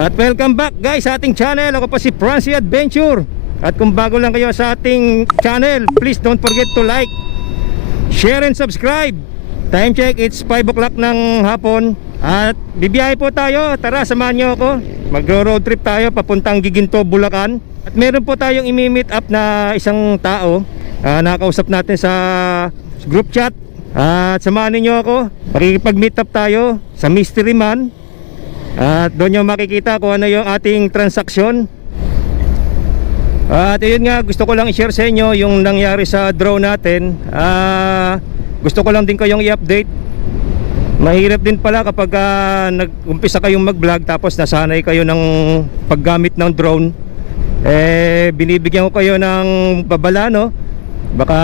At welcome back guys sa ating channel. Ako pa si Francie Adventure. At kung bago lang kayo sa ating channel, please don't forget to like, share and subscribe. Time check, it's 5 o'clock ng hapon. At bibiyahe po tayo. Tara, samahan nyo ako. Magro-road trip tayo papuntang Giginto, Bulacan. At meron po tayong imi-meet up na isang tao. Nakausap natin sa group chat. At samahan niyo ako. Makikipag-meet up tayo sa Mystery Man. At doon nyo makikita kung ano yung ating transaksyon. At yun nga, gusto ko lang i-share sa inyo yung nangyari sa drone natin. Gusto ko lang din kayong i-update. Mahirap din pala kapag nag-umpisa kayong mag-vlog tapos nasanay kayo ng paggamit ng drone. Binibigyan ko kayo ng babala, no? Baka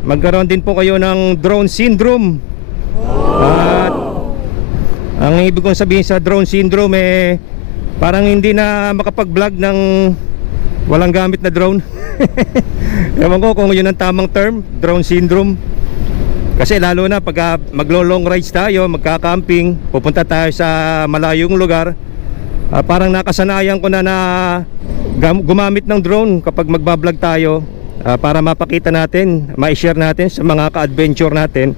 magkaroon din po kayo ng drone syndrome. At ang ibig kong sabihin sa drone syndrome, parang hindi na makapag-vlog ng walang gamit na drone. Ewan ko kung yun ang tamang term, drone syndrome. Kasi lalo na pag maglo-long rides tayo, magka-camping, pupunta tayo sa malayong lugar, parang nakasanayan ko na gumamit ng drone kapag magbablog tayo, para mapakita natin, ma-share natin sa mga ka-adventure natin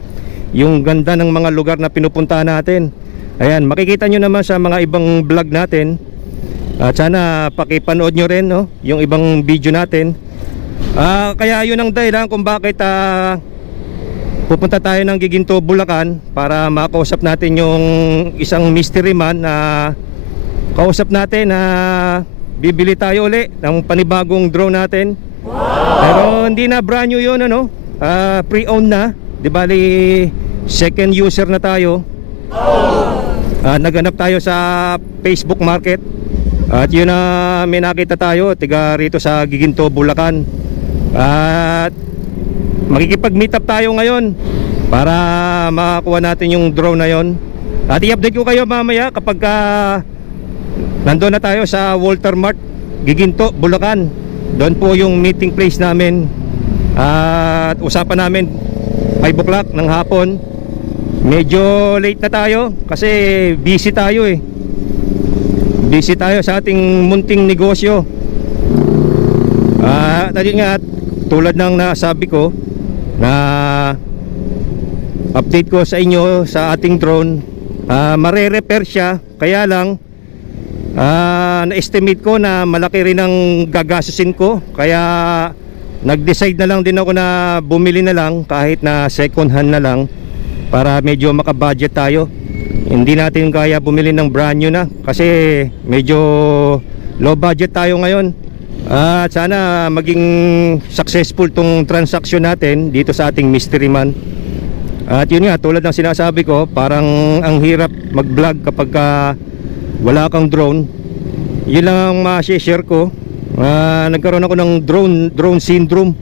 yung ganda ng mga lugar na pinupuntahan natin. Ayan, makikita nyo naman sa mga ibang vlog natin. At sana pakipanood nyo rin, no, yung ibang video natin. Kaya yun ang dahilan kung bakit pupunta tayo ng Giginto, Bulacan, para makausap natin yung isang mystery man na kausap natin na bibili tayo uli ng panibagong drone natin. Pero hindi na brand new yun, ano? Pre-owned na. Di bali second user na tayo. Naganap tayo sa Facebook Market. At yun na may nakita tayo, tiga rito sa Giginto, Bulacan. At makikipag-meet up tayo ngayon para makakuha natin yung drone na yon. At i-update ko kayo mamaya kapag nandun na tayo sa Walter Mart, Giginto, Bulacan. Doon po yung meeting place namin. At usapan namin 5 o'clock ng hapon. Medyo late na tayo kasi busy tayo busy tayo sa ating munting negosyo. Ayun nga, tulad ng nasabi ko na update ko sa inyo sa ating drone, mare-repair siya. Kaya lang na-estimate ko na malaki rin ang gagastusin ko. Kaya nag-decide na lang din ako na bumili na lang kahit na second hand na lang, para medyo makabudget tayo. Hindi natin kaya bumili ng brand new na kasi medyo low budget tayo ngayon. At sana maging successful tong transaction natin dito sa ating Mystery Man. At yun nga, tulad ng sinasabi ko, parang ang hirap mag-vlog kapag wala kang drone. Yun lang ang ma-share ko. Nagkaroon ako ng drone syndrome.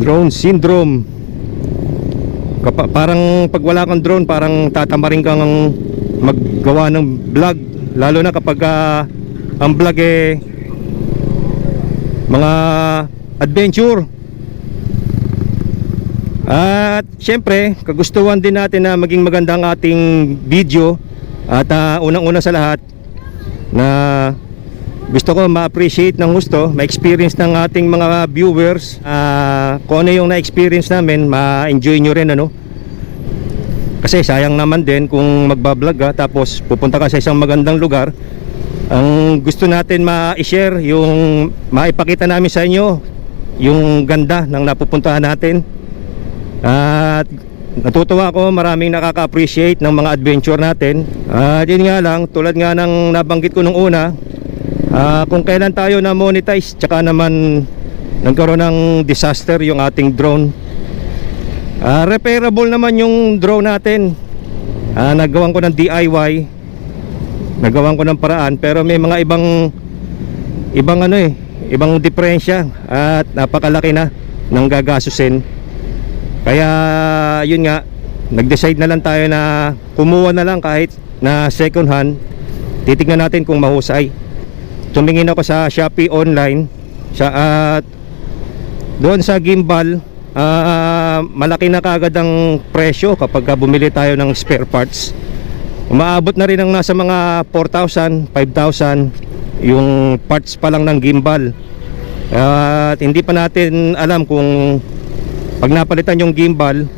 Drone syndrome. Parang pag wala kang drone, parang tatamarin kang maggawa ng vlog. Lalo na kapag ang vlog mga adventure. At syempre, kagustuhan din natin na maging maganda ang ating video. At unang-una sa lahat, na gusto ko ma-appreciate ng gusto, ma-experience ng ating mga viewers, kung ano yung na-experience namin, ma-enjoy nyo rin, ano. Kasi sayang naman din kung magbablog tapos pupunta ka sa isang magandang lugar. Ang gusto natin ma-share, yung maipakita namin sa inyo yung ganda ng napupuntahan natin. At natutuwa ako, maraming nakaka-appreciate ng mga adventure natin. At yun nga lang, tulad nga ng nabanggit ko nung una, kung kailan tayo na monetize, tsaka naman nagkaroon ng disaster yung ating drone. Repairable naman yung drone natin. Nagawan ko ng DIY, nagawan ko ng paraan, pero may mga ibang diferensya at napakalaki na ng gagasusin. Kaya yun nga, nag-decide na lang tayo na kumuha na lang kahit na second hand. Titignan natin kung mahusay. Tumingin ako sa Shopee online at doon sa gimbal, malaki na kaagad ang presyo kapag bumili tayo ng spare parts. umaabot na rin ng nasa mga 4,000, 5,000 yung parts pa lang ng gimbal. At hindi pa natin alam kung pag napalitan yung gimbal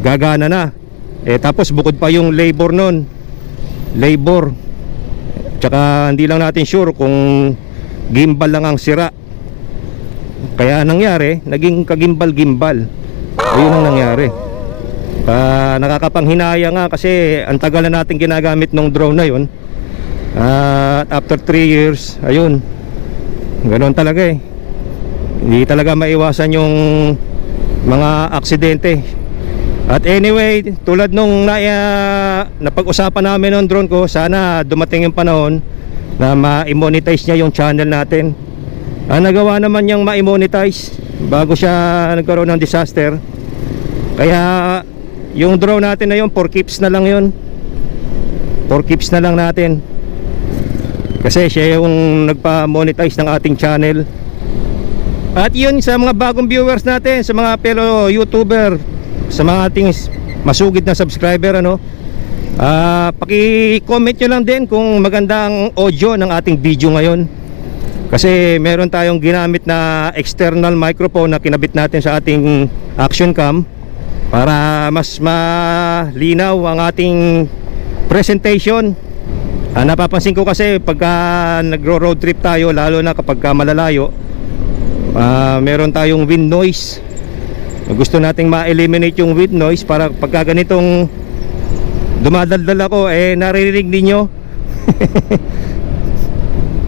gagana na. Tapos bukod pa yung labor nun, labor. Tsaka hindi lang natin sure kung gimbal lang ang sira. Kaya nangyari, naging kagimbal-gimbal. Ayun ang nangyari. Nakakapanghinaya nga kasi ang tagal na natin ginagamit nung drone na yun. At after 3 years, ayun, ganoon talaga hindi talaga maiwasan yung mga aksidente. At anyway, tulad nung napag-usapan namin ng drone ko, sana dumating yung panahon na ma-monetize niya yung channel natin. Nagawa naman niyang ma-monetize bago siya nagkaroon ng disaster. Kaya yung drone natin na yun, for keeps na lang yun. For keeps na lang natin. Kasi siya yung nagpa-monetize ng ating channel. At yun, sa mga bagong viewers natin, sa mga fellow YouTuber, sa mga ating masugid na subscriber, paki-comment nyo lang din kung maganda ang audio ng ating video ngayon. Kasi meron tayong ginamit na external microphone na kinabit natin sa ating action cam para mas malinaw ang ating presentation. Napapansin ko kasi pagka nagro-road trip tayo, lalo na kapag malalayo, meron tayong wind noise. Gusto nating ma-eliminate yung wind noise para pagka ganitong dumadaldal ako, naririnig ninyo.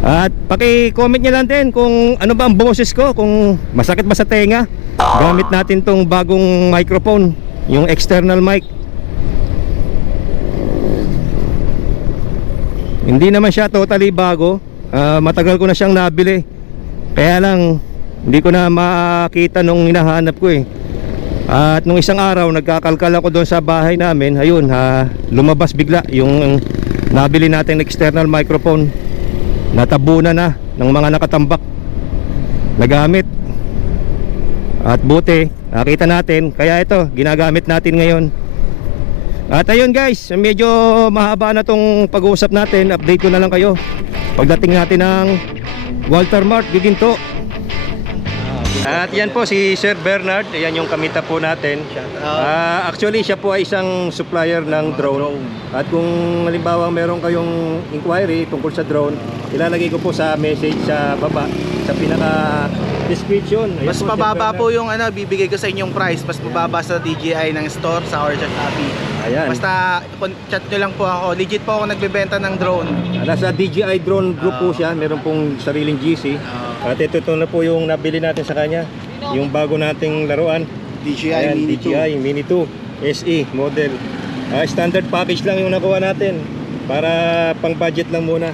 At paki-comment nyo lang din kung ano ba ang boses ko, kung masakit ba sa tenga. Gamit natin tong bagong microphone, yung external mic. Hindi naman siya totally bago, matagal ko na siyang nabili. Kaya lang hindi ko na makita nung hinahanap ko At nung isang araw nagkakalkal ako doon sa bahay namin, ayun, lumabas bigla yung nabili natin external microphone. Natabunan na ng mga nakatambak na gamit. At buti nakita natin, kaya ito ginagamit natin ngayon. At ayun guys, medyo mahaba na tong pag-uusap natin. Update ko na lang kayo pagdating natin ng Walter Mart Giginto. At yan po si Sir Bernard. Ayan yung kamita po natin. Actually siya po ay isang supplier ng drone. At kung halimbawa meron kayong inquiry tungkol sa drone, ilalagay ko po sa message sa baba, sa pinaka description. Ayan Mas po, mababa po yung bibigay ko sa inyong price. Mas mababa sa DJI ng store sa Orchard Shopee. Ayan. Basta chat nyo lang po ako. Legit po ako nagbebenta ng drone. Nasa DJI drone group po siya. Meron pong sariling GC. At ito na po yung nabili natin sa kanya, yung bago nating laruan, DJI ayan, Mini 2. DJI Mini 2 SE model. Standard package lang yung nakuha natin para pang budget lang muna.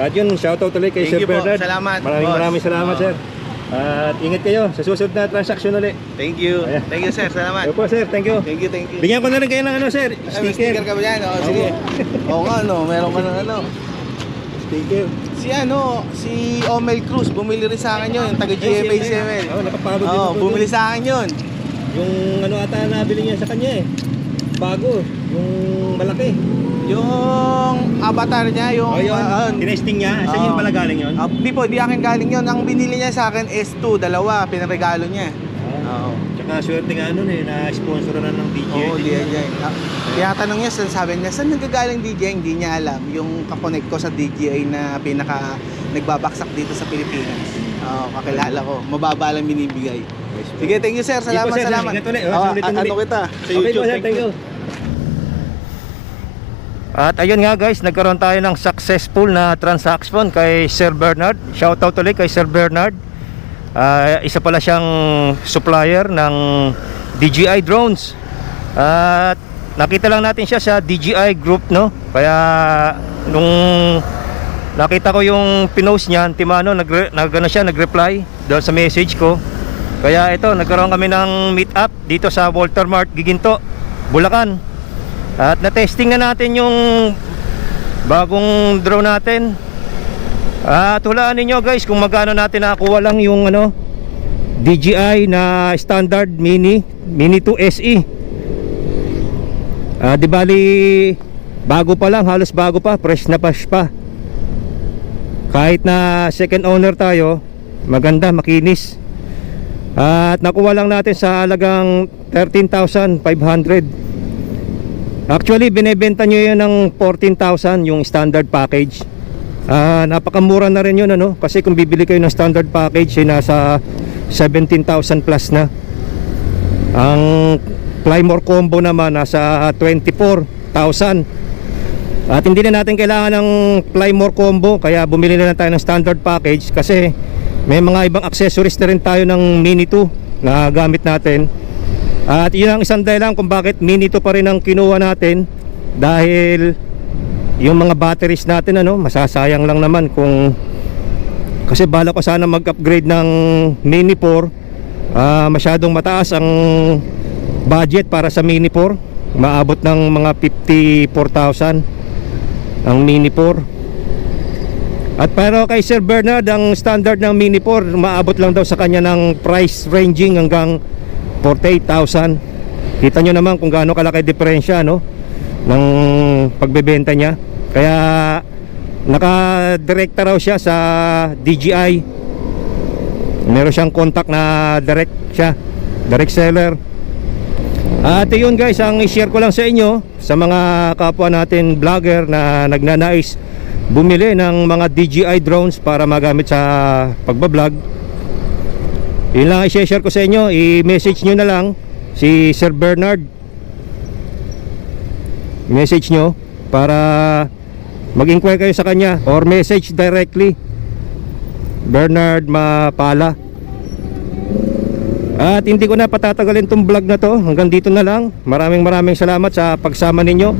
At yun, shoutout ulit kay Thank Sir you po. Bernard. Salamat, Maraming salamat, sir. At ingat kayo sa susunod na transaction ulit. Thank you. Ayan. Thank you sir. Salamat. Opo sir, thank you. Thank you, thank you. Bigyan ko na rin kayo ng sir, Ay, may sticker. sticker ka ba dyan? Sige. Oo nga meron ka ng Sticker. Si Omel Cruz, bumili rin sa akin yun, yung taga GMA 7. Nakapagod din Oo, ako bumili doon. sa akin yun. Yung ata nabili niya sa kanya bago, yung malaki. Yung avatar niya, yung... tinesting niya. Saan yung pala galing yun? Hindi po, di akin galing yun. Ang binili niya sa akin S2, dalawa, pinaregalo niya. Oo. Tsaka swerte nga nun na-sponsor na ng DJI. Oo, DJI. Tinatanong niya, sabi niya, saan nagagaling DJI? Hindi niya alam. Yung kakonect ko sa DJI na pinaka nagbabaksak dito sa Pilipinas. Oo, kakilala ko. Mababa lang binibigay. Sige, thank you sir. Salamat, Sir, salamat. ingat ulit. Ano kita? Sa YouTube. Okay, thank you. At ayun nga guys, nagkaroon tayo ng successful na transaction kay Sir Bernard. Shoutout ulit kay Sir Bernard. Isa pala siyang supplier ng DJI drones. At nakita lang natin siya sa DJI group, no? Kaya nung nakita ko yung pinost niya, Timano, nag-reply doon sa message ko. Kaya ito, nagkaroon kami ng meet up dito sa Walter Mart Giginto, Bulacan. At na-testing na natin yung bagong drone natin. At hulaan ninyo guys kung magkano natin nakakuha lang yung DJI na standard Mini 2 SE. Di bali bago pa lang, halos bago pa, fresh na fresh pa. Kahit na second owner tayo, maganda, makinis. At nakuha lang natin sa halagang 13,500. Actually binebenta nyo yun ng 14,000 yung standard package. Napakamura na rin yun, ano? Kasi kung bibili kayo ng standard package ay nasa 17,000 plus na. Ang Plymore combo naman nasa 24,000. At hindi na natin kailangan ng Plymore combo, kaya bumili na lang tayo ng standard package. Kasi may mga ibang accessories na rin tayo ng Mini 2 na gamit natin. At yun ang isang dahilan kung bakit Mini 2 pa rin ang kinuha natin. Dahil yung mga batteries natin, ano, masasayang lang naman kung... Kasi bala ko sana mag-upgrade ng Mini 4. Masyadong mataas ang budget para sa Mini 4. Maabot ng mga 54,000 ang Mini 4. At pero kay Sir Bernard, ang standard ng Mini 4 maabot lang daw sa kanya ng price ranging hanggang 48,000. Kita nyo naman kung gaano kalaki diferensya, no, ng pagbebenta niya. Kaya nakadirekta raw siya sa DJI. Meron siyang contact na direct seller. At yun guys, ang i-share ko lang sa inyo, sa mga kapwa natin vlogger na nagnanais bumili ng mga DJI drones para magamit sa pagbablog. Yun lang i-share ko sa inyo. I-message nyo na lang si Sir Bernard. Message nyo para mag-inquire kayo sa kanya, or message directly Bernard Mapala. At hindi ko na patatagalin tong vlog na to. Hanggang dito na lang. Maraming salamat sa pagsama ninyo.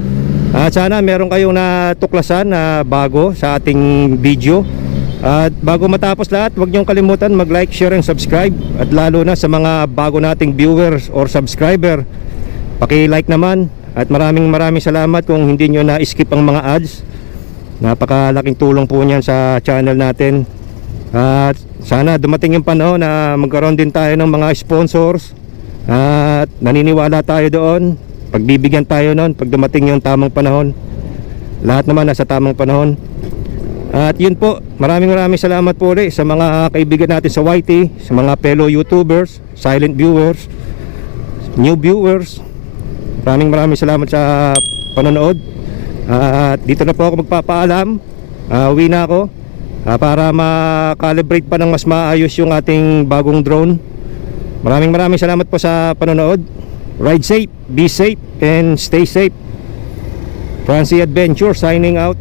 At sana meron kayong natuklasan na bago sa ating video. At bago matapos lahat, huwag niyong kalimutan mag-like, share, and subscribe. At lalo na sa mga bago nating viewers or subscriber, paki-like naman. At maraming salamat kung hindi nyo na-skip ang mga ads. Napakalaking tulong po niyan sa channel natin. At sana dumating yung panahon na magkaroon din tayo ng mga sponsors. At naniniwala tayo doon. Pagbibigyan tayo noon pag dumating yung tamang panahon. Lahat naman nasa tamang panahon. At yun po, maraming salamat po ulit sa mga kaibigan natin sa YT, sa mga fellow YouTubers, silent viewers, new viewers. Maraming salamat sa panonood. At dito na po ako magpapaalam. Uwi na ako para ma-calibrate pa ng mas maayos yung ating bagong drone. Maraming salamat po sa panonood. Ride safe, be safe, and stay safe. Francie Adventure signing out.